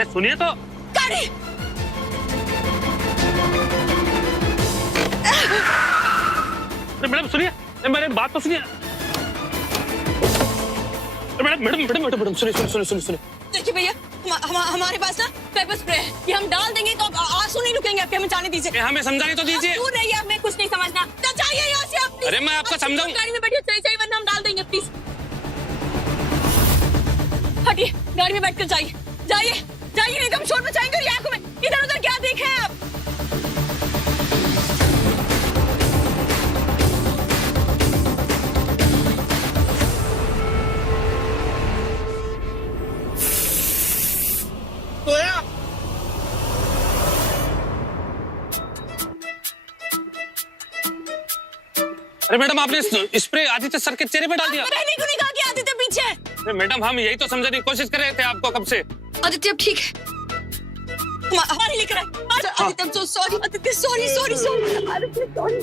अरे सुनिए तो। गाड़ी मैडम सुनिए, मेरे बात तो सुनिए। Madam madam madam madam madam सुनिए सुनिए सुनिए सुनिए। देखिए भैया, हमारे पास ना पेपर स्प्रे है, ये हम डाल देंगे तो आंसू नहीं रुकेंगे आपके, हमें जाने दीजिए। हमें समझाने तो दीजिए। दूर रहिए, हमें कुछ नहीं समझना। तो जाइए यहाँ से आप। अरे मैं आपको समझाऊं। गाड़ी में बैठिए, चलिए वरना हम डाल देंगे, प्लीज। हटिए, गाड़ी में बैठकर जाइए, जाइए जाइए, नहीं तो हम शोर मचाएंगे और ये आंखों में इधर उधर क्या देखे हैं आप। अरे मैडम आपने स्प्रे आदित्य सर के चेहरे पे डाल दिया। रहने को नहीं कहा कि आदित्य पीछे। अरे मैडम हम यही तो समझने की कोशिश कर रहे थे आपको कब से। आदित्य अब ठीक है, हमारी लेकर आए। Aditya I'm so sorry, Aditya sorry sorry sorry, Aditya sorry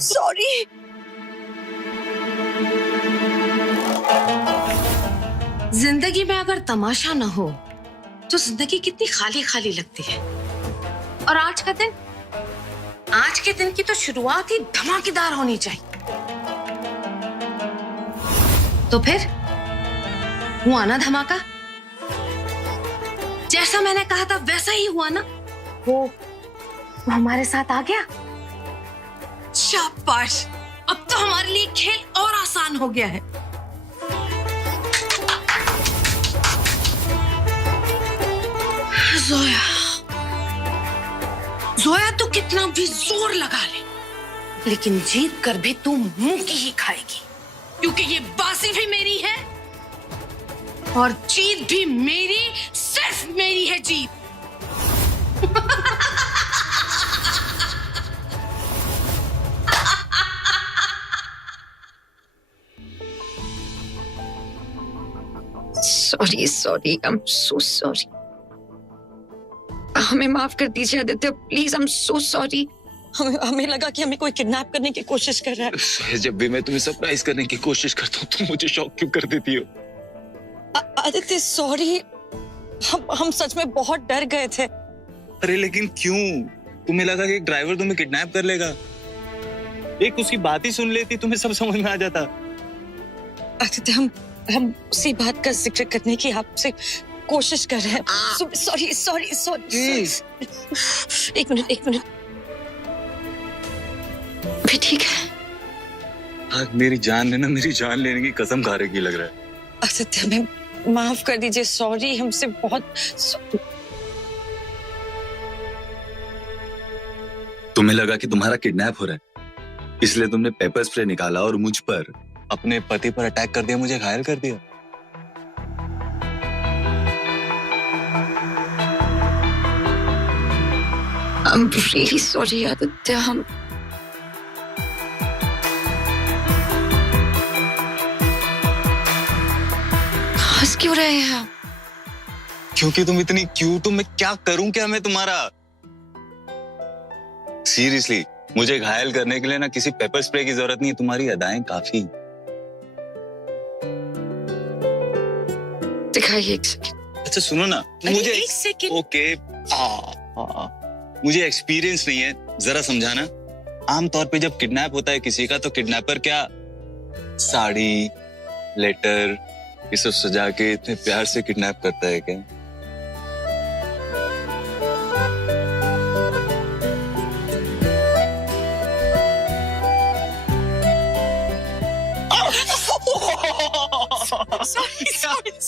sorry. जिंदगी में अगर तमाशा न हो तो जिंदगी कितनी खाली खाली लगती है। और आज के दिन की तो शुरुआत ही धमाकेदार होनी चाहिए। तो फिर हुआ ना धमाका, जैसा मैंने कहा था वैसा ही हुआ ना। वो हमारे साथ आ गया। शाबाश, अब तो हमारे लिए खेल और आसान हो गया है। जोया तू कितना भी जोर लगा ले, लेकिन जीत कर भी तू मुंह की ही खाएगी, क्योंकि ये बाजी भी मेरी है और जीत भी मेरी, सिर्फ मेरी है जीत। Sorry I am so sorry. हमें माफ कर दीजिए Aditya, please I am so sorry. हमें लगा कि हमें कोई किडनैप करने की कोशिश कर रहा है। जब भी मैं तुम्हें सरप्राइज करने की कोशिश करता हूँ तुम मुझे शॉक क्यों कर देती हो? आदित्य सॉरी, हम सच में बहुत डर गए थे। अरे लेकिन क्यों? तुम्हें लगा कि एक ड्राइवर तुम्हें किडनैप कर लेगा? एक उसकी बात ही सुन लेती तुम्हें सब समझ में आ जाता। आदित्य हम उसी बात का जिक्र करने की आपसे कोशिश कर रहे हैं। Sorry sorry sorry. एक मिनट भी ठीक है। आज मेरी जान लेना, मेरी जान लेने की कसम खा रहे की लग रहा है। आदित्य हमें माफ कर दीजिए, सॉरी, हमसे बहुत तुम्हें लगा कि तुम्हारा किडनैप हो रहा है, इसलिए तुमने पेपर स्प्रे निकाला और मुझ पर, अपने पति पर अटैक कर दिया, मुझे घायल कर दिया। I'm really sorry Aditya. हम हंस क्यों रहे हैं आप? क्योंकि तुम इतनी क्यूट हो। मैं क्या करूं क्या मैं तुम्हारा? सीरियसली मुझे घायल करने के लिए ना किसी पेपर स्प्रे की जरूरत नहीं है, तुम्हारी अदाएं काफी। दिखाइए एक सेकंड। अच्छा सुनो ना, मुझे एक सेकंड। ओके मुझे एक्सपीरियंस नहीं है, जरा समझाना। आमतौर पे जब किडनैप होता है किसी का तो किडनैपर क्या साड़ी, लेटर ये सब सजा के इतने प्यार से किडनैप करता है क्या?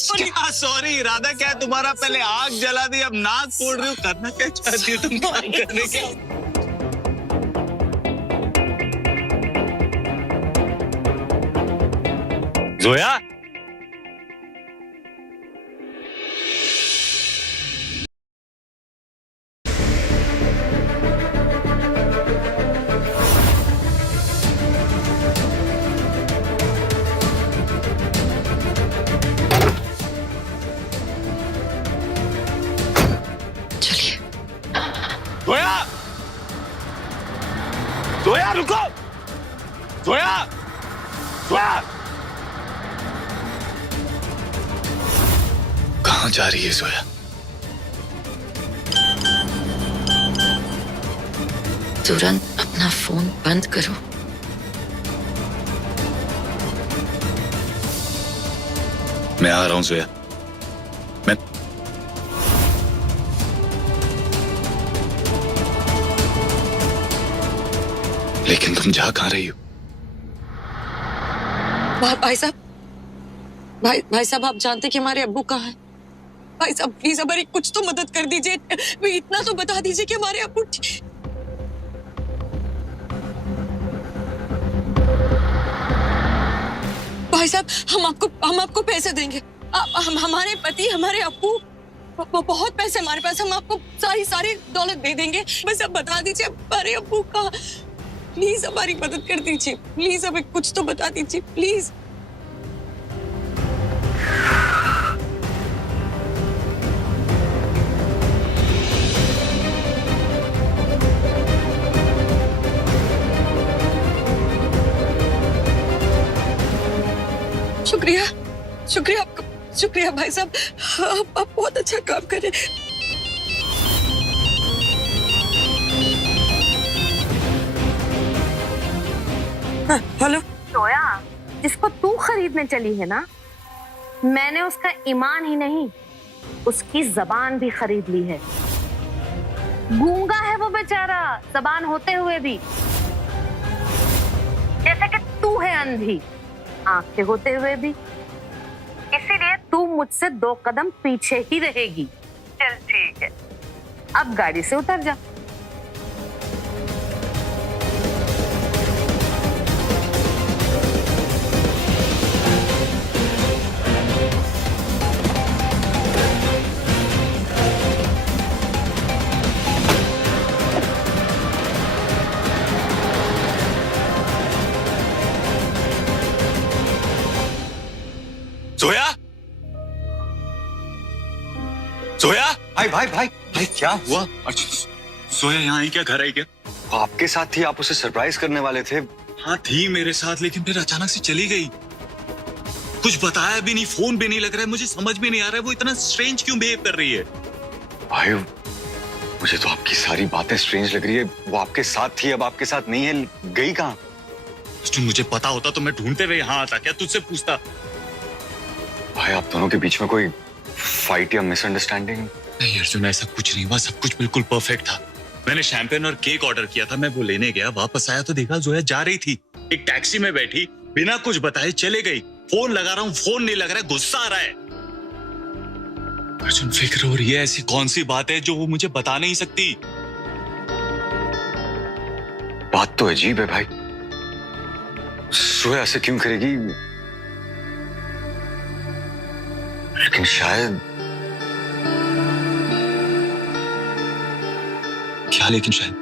क्या सॉरी इरादा क्या है तुम्हारा? पहले आग जला दी, अब नाक फोड़ रही हो। करना क्या चाहती हो तुम? करने क्या? जोया जोया जोया रुको। जोया जोया कहाँ जा रही है जोया? तुरंत अपना फोन बंद करो। मैं आ रहा हूं जोया। मैं लेकिन तुम जा कहाँ रही हो? भाई साहब, भाई साहब, आप जानते कि हमारे अब्बू कहाँ हैं? भाई साहब प्लीज हमारी कुछ तो मदद कर दीजिए, इतना तो बता दीजिए कि हमारे अब्बू। भाई साहब हम आपको पैसे देंगे। हम हमारे पति, हमारे अब्बू, बहुत पैसे हमारे पास, हम आपको सारी दौलत दे देंगे। बस अब बता दीजिए हमारे अब्बू कहाँ। प्लीज हमारी मदद कर दीजिए, प्लीज हमें कुछ तो बता दीजिए प्लीज। शुक्रिया, शुक्रिया आपका, शुक्रिया भाई साहब, आप बहुत अच्छा काम कर रहे हैं। हाँ, हेलो जोया, जिसको तू खरीदने चली है ना, मैंने उसका ईमान ही नहीं, उसकी जबान भी खरीद ली है। गूंगा है वो बेचारा, जबान होते हुए भी, जैसे कि तू है अंधी, आंखें होते हुए भी। इसीलिए तू मुझसे 2 कदम पीछे ही रहेगी। चल ठीक है, अब गाड़ी से उतर जा। जोया, जोया, भाई क्या हुआ? जोया यहाँ आई क्या? घर आई क्या? आपके साथ थी, आप उसे सरप्राइज करने वाले थे। हाँ थी मेरे साथ, लेकिन फिर अचानक से चली गई। कुछ बताया भी नहीं, फोन भी नहीं लग रहा है। मुझे समझ में नहीं आ रहा है वो इतना स्ट्रेंज क्यों बिहेव कर रही है। भाई मुझे तो आपकी सारी बातें स्ट्रेंज लग रही है। वो आपके साथ थी, अब आपके साथ नहीं है, गई कहाँ? मुझे पता होता तो मैं ढूंढते हुए यहाँ आता क्या, तुझसे पूछता। भाई आप दोनों के बीच में कोई फाइट या मिसअंडरस्टैंडिंग? नहीं अर्जुन, ऐसा कुछ नहीं हुआ, सब कुछ बिल्कुल परफेक्ट था। मैंने शैंपेन और केक ऑर्डर किया था, मैं वो लेने गया, वापस आया तो देखा जोया जा रही थी, एक टैक्सी में बैठी, बिना कुछ बताए चले गई। फोन लगा रहा हूँ, फोन नहीं लग रहा है, गुस्सा आ रहा है। अर्जुन फिक्र हो रही है, ऐसी कौन सी बात है जो वो मुझे बता नहीं सकती? बात तो अजीब है भाई, सोया ऐसे क्यों करेगी? लेकिन शायद क्या लेकिन शायद?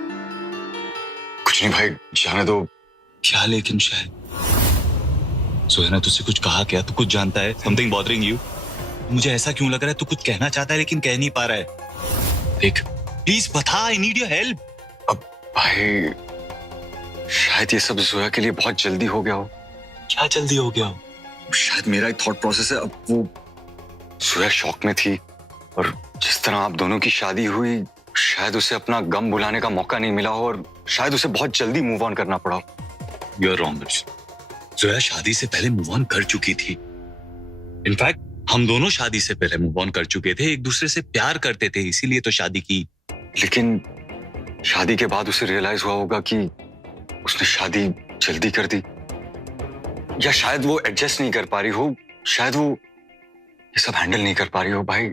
कुछ नहीं भाई, जाने दो। क्या लेकिन शायद? सोया ने तुझसे कुछ कहा क्या? तू कुछ जानता है? Something bothering you? मुझे ऐसा क्यों लग रहा है तू कुछ कहना चाहता है लेकिन कह नहीं पा रहा है। देख प्लीज बता, आई नीड योर हेल्प। अब भाई शायद ये सब जोया के लिए बहुत जल्दी हो गया हो। क्या जल्दी हो गया हो? शायद मेरा एक थॉट प्रोसेस है। अब वो जोया शॉक में थी, और जिस तरह आप दोनों की शादी हुई, शायद उसे अपना गम भुलाने का मौका नहीं मिला हो, और शायद उसे बहुत जल्दी मूव ऑन करना पड़ा। You are wrong Arjun, Zoya शादी से पहले मूव ऑन कर चुकी थी। इनफैक्ट हम दोनों शादी से पहले मूव ऑन कर चुके थे, एक दूसरे से प्यार करते थे, इसीलिए तो शादी की। लेकिन शादी के बाद उसे रियलाइज हुआ होगा कि उसने शादी जल्दी कर दी, या शायद वो एडजस्ट नहीं कर पा रही हो, शायद वो ये सब हैंडल नहीं कर पा रही हो। भाई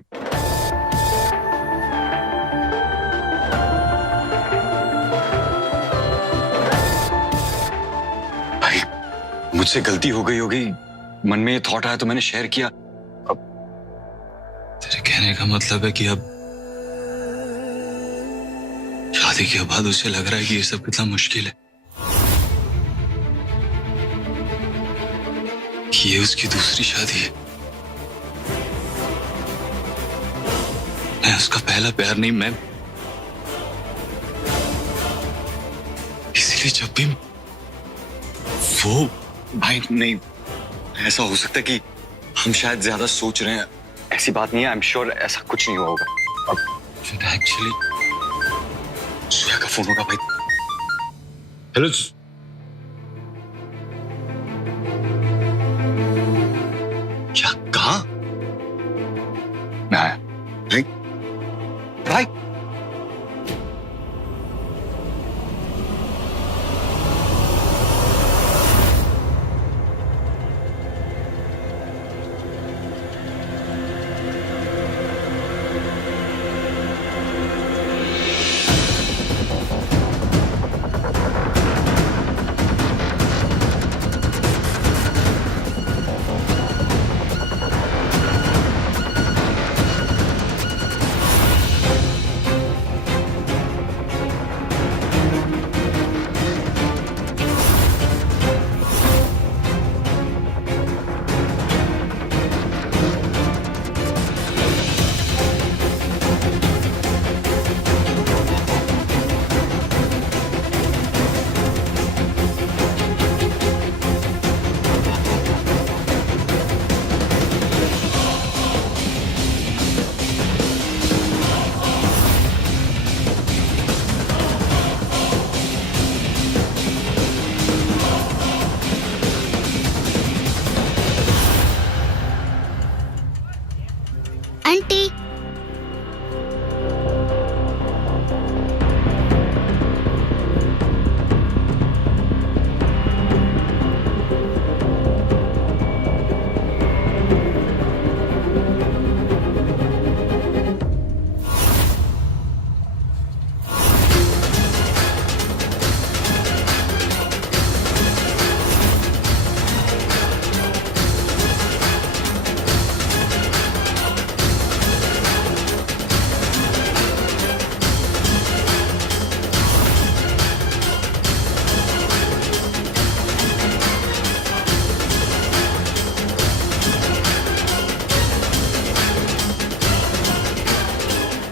भाई मुझसे गलती हो गई होगी, मन में ये थॉट आया तो मैंने शेयर किया। अब तेरे कहने का मतलब है कि अब शादी के बाद उसे लग रहा है कि ये सब कितना मुश्किल है, कि ये उसकी दूसरी शादी है। मैं उसका पहला प्यार नहीं, मैं इसीलिए जब भी वो भाई नहीं, ऐसा हो सकता है कि हम शायद ज्यादा सोच रहे हैं। ऐसी बात नहीं है, आई एम श्योर ऐसा कुछ नहीं हुआ होगा। अब एक्चुअली सूर्या का फोन होगा भाई। हेलो क्या कहा? मैं आया। Right right. आंटी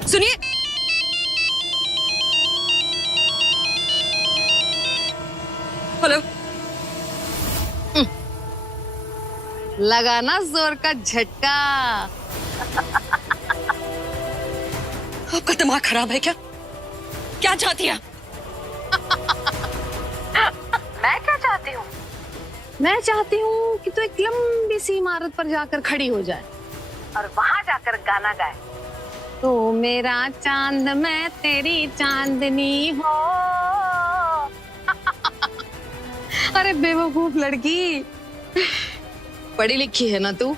सुनिए, हेलो। लगाना जोर का झटका। आपका दिमाग खराब है क्या? क्या चाहती है? मैं क्या चाहती हूँ? मैं चाहती हूँ कि तू एक लंबी सी इमारत पर जाकर खड़ी हो जाए और वहां जाकर गाना गाए। तो मेरा चांद मैं तेरी चांदनी हो। अरे बेवकूफ लड़की, पढ़ी लिखी है ना तू?